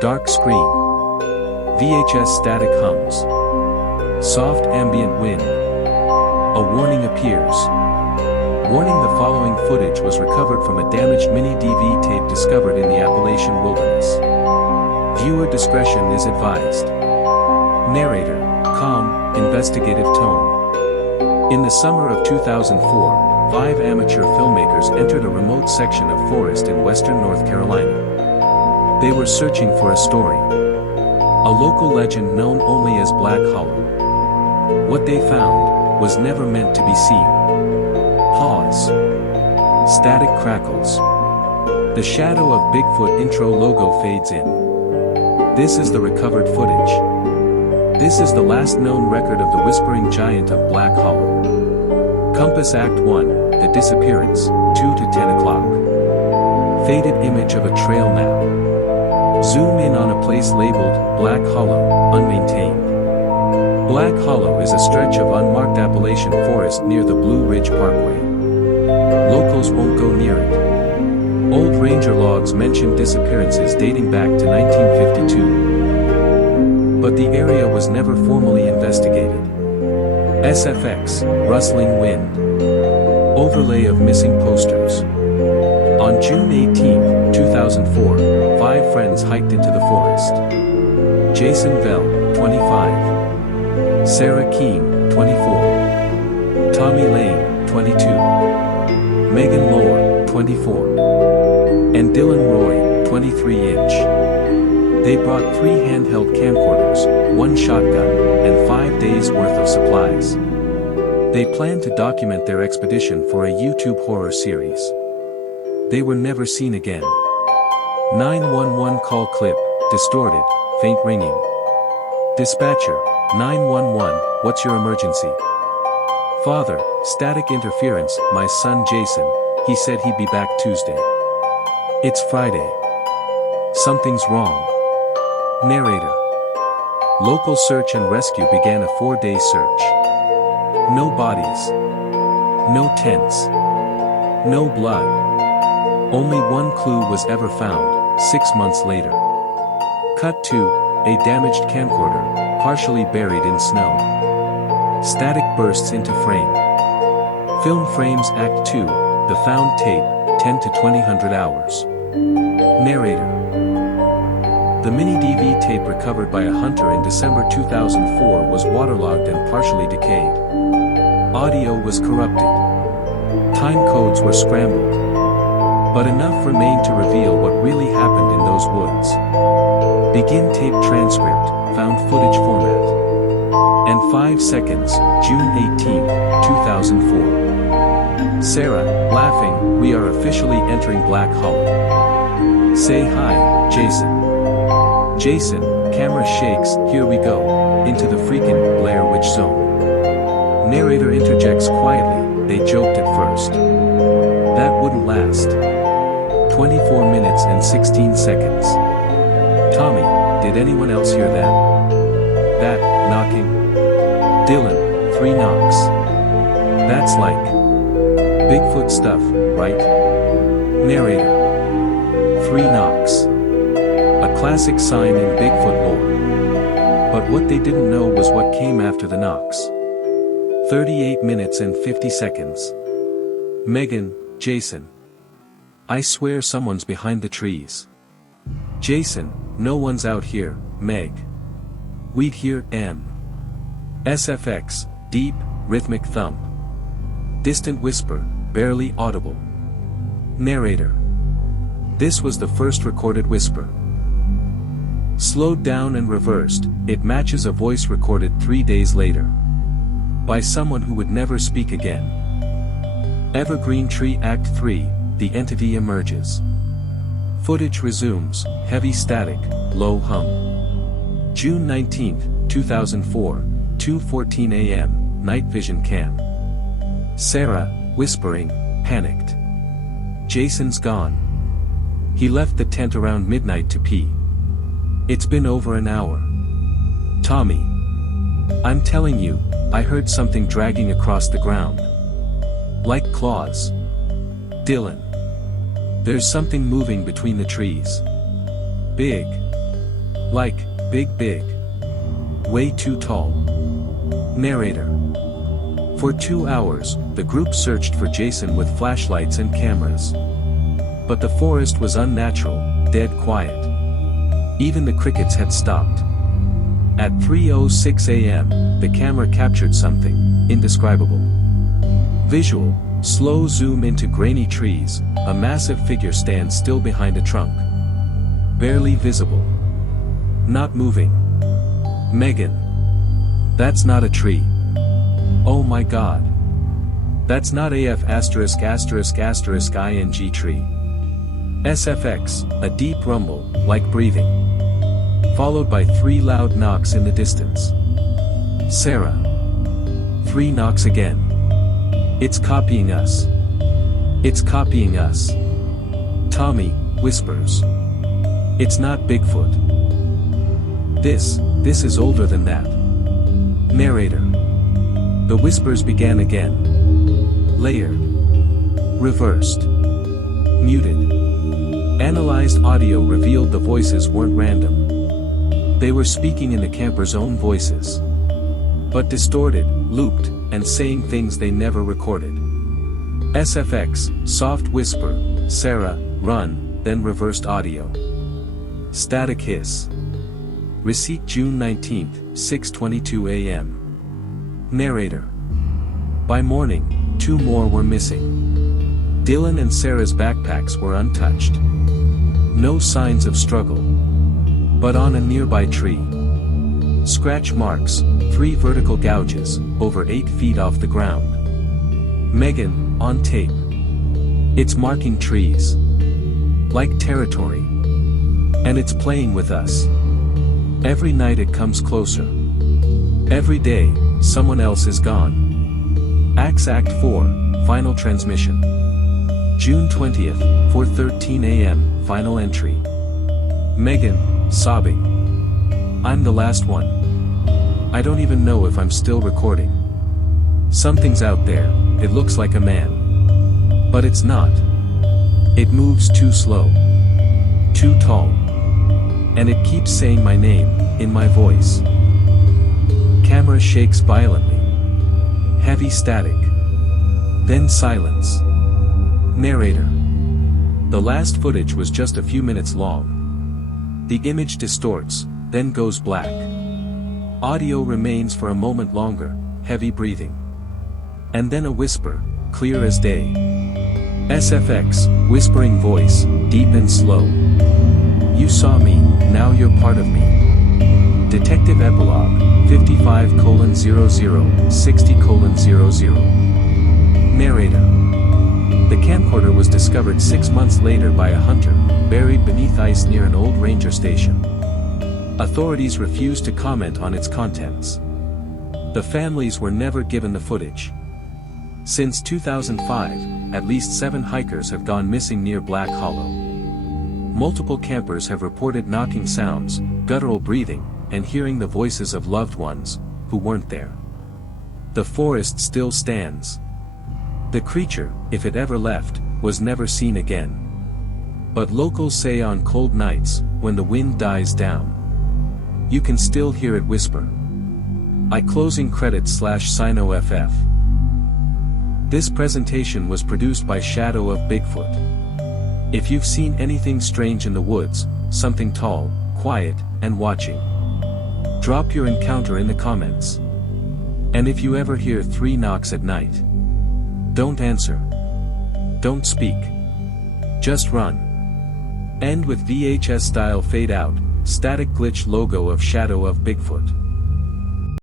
Dark screen. VHS static hums. Soft ambient wind. A warning appears. Warning: the following footage was recovered from a damaged mini DV tape discovered in the Appalachian wilderness. Viewer discretion is advised. Narrator: calm, investigative tone. In the summer of 2004, 5 amateur filmmakers entered a remote section of forest in western North Carolina. They were searching for a story. A local legend known only as Black Hollow. What they found was never meant to be seen. Pause. Static crackles. The shadow of Bigfoot intro logo fades in. This is the recovered footage. This is the last known record of the whispering giant of Black Hollow. Compass Act 1, The Disappearance, 2 to 10 o'clock. Faded image of a trail map. Zoom in on a place labeled Black Hollow, unmaintained. Black Hollow is a stretch of unmarked Appalachian forest near the Blue Ridge Parkway. Locals won't go near it. Old ranger logs mention disappearances dating back to 1952. But the area was never formally investigated. SFX, rustling wind. Overlay of missing posters. On June 18, 2004, 5 friends hiked into the forest. Jason Vell, 25. Sarah Keene, 24. Tommy Lane, 22. Megan Lore, 24. And Dylan Roy, 23-inch. They brought 3 handheld camcorders, 1 shotgun, and 5 days' worth of supplies. They planned to document their expedition for a YouTube horror series. They were never seen again. 911 call clip, distorted, faint ringing. Dispatcher, 911, what's your emergency? Father, static interference, my son Jason, he said he'd be back Tuesday. It's Friday. Something's wrong. Narrator. Local search and rescue began a 4-day search. No bodies. No tents. No blood. Only one clue was ever found, 6 months later. Cut to a damaged camcorder, partially buried in snow. Static bursts into frame. Film frames Act 2, the found tape, 10 to 2000 hours. Narrator. The mini DV tape recovered by a hunter in December 2004 was waterlogged and partially decayed. Audio was corrupted. Time codes were scrambled. But enough remained to reveal what really happened in those woods. Begin tape transcript, found footage format. And 5 seconds, June 18, 2004. Sarah, laughing, we are officially entering Black Hollow. Say hi, Jason. Jason, camera shakes, here we go, into the freaking Blair Witch Zone. Narrator interjects quietly, they joked at first. That wouldn't last. 24 minutes and 16 seconds. Tommy, did anyone else hear that? That, knocking? Dylan, 3 knocks. That's like Bigfoot stuff, right? Narrator. 3 knocks. A classic sign in Bigfoot lore. But what they didn't know was what came after the knocks. 38 minutes and 50 seconds. Megan, Jason. I swear someone's behind the trees. Jason, no one's out here, Meg. We'd hear M. SFX, deep, rhythmic thump. Distant whisper, barely audible. Narrator. This was the first recorded whisper. Slowed down and reversed, it matches a voice recorded 3 days later. By someone who would never speak again. Evergreen Tree Act 3, the entity emerges. Footage resumes, heavy static, low hum. June 19, 2004, 2:14 a.m., night vision cam. Sarah, whispering, panicked. Jason's gone. He left the tent around midnight to pee. It's been over an hour. Tommy. I'm telling you, I heard something dragging across the ground. Like claws. Dylan. There's something moving between the trees. Big. Like, big. Way too tall. Narrator. For 2 hours, the group searched for Jason with flashlights and cameras. But the forest was unnatural, dead quiet. Even the crickets had stopped. At 3:06 a.m., the camera captured something indescribable. Visual, slow zoom into grainy trees, a massive figure stands still behind a trunk. Barely visible. Not moving. Megan. That's not a tree. Oh my god. That's not AF *****ing tree. SFX, a deep rumble, like breathing. Followed by 3 loud knocks in the distance. Sarah. 3 knocks again. It's copying us. It's copying us. Tommy whispers. It's not Bigfoot. This is older than that. Narrator. The whispers began again. Layered. Reversed. Muted. Analyzed audio revealed the voices weren't random. They were speaking in the campers' own voices. But distorted, looped, and saying things they never recorded. SFX, soft whisper, Sarah, run, then reversed audio. Static hiss. Receipt June 19, 6:22 a.m. Narrator. By morning, 2 more were missing. Dylan and Sarah's backpacks were untouched. No signs of struggle. But on a nearby tree. Scratch marks, 3 vertical gouges, over 8 feet off the ground. Megan, on tape. It's marking trees. Like territory. And it's playing with us. Every night it comes closer. Every day, someone else is gone. Act 4, final transmission. June 20th, 4:13 a.m., final entry. Megan, sobbing. I'm the last one. I don't even know if I'm still recording. Something's out there, it looks like a man. But it's not. It moves too slow. Too tall. And it keeps saying my name, in my voice. Camera shakes violently. Heavy static. Then silence. Narrator. The last footage was just a few minutes long. The image distorts, then goes black. Audio remains for a moment longer, heavy breathing. And then a whisper, clear as day. SFX, whispering voice, deep and slow. You saw me, now you're part of me. Detective Epilogue, 55:00, 60:00. Narrator. The camcorder was discovered 6 months later by a hunter, buried beneath ice near an old ranger station. Authorities refused to comment on its contents. The families were never given the footage. Since 2005, at least 7 hikers have gone missing near Black Hollow. Multiple campers have reported knocking sounds, guttural breathing, and hearing the voices of loved ones, who weren't there. The forest still stands. The creature, if it ever left, was never seen again. But locals say on cold nights, when the wind dies down, you can still hear it whisper. Closing credits /SinoFF. This presentation was produced by Shadow of Bigfoot. If you've seen anything strange in the woods, something tall, quiet, and watching, drop your encounter in the comments. And if you ever hear 3 knocks at night, don't answer. Don't speak. Just run. End with VHS style fade out, static glitch logo of Shadow of Bigfoot.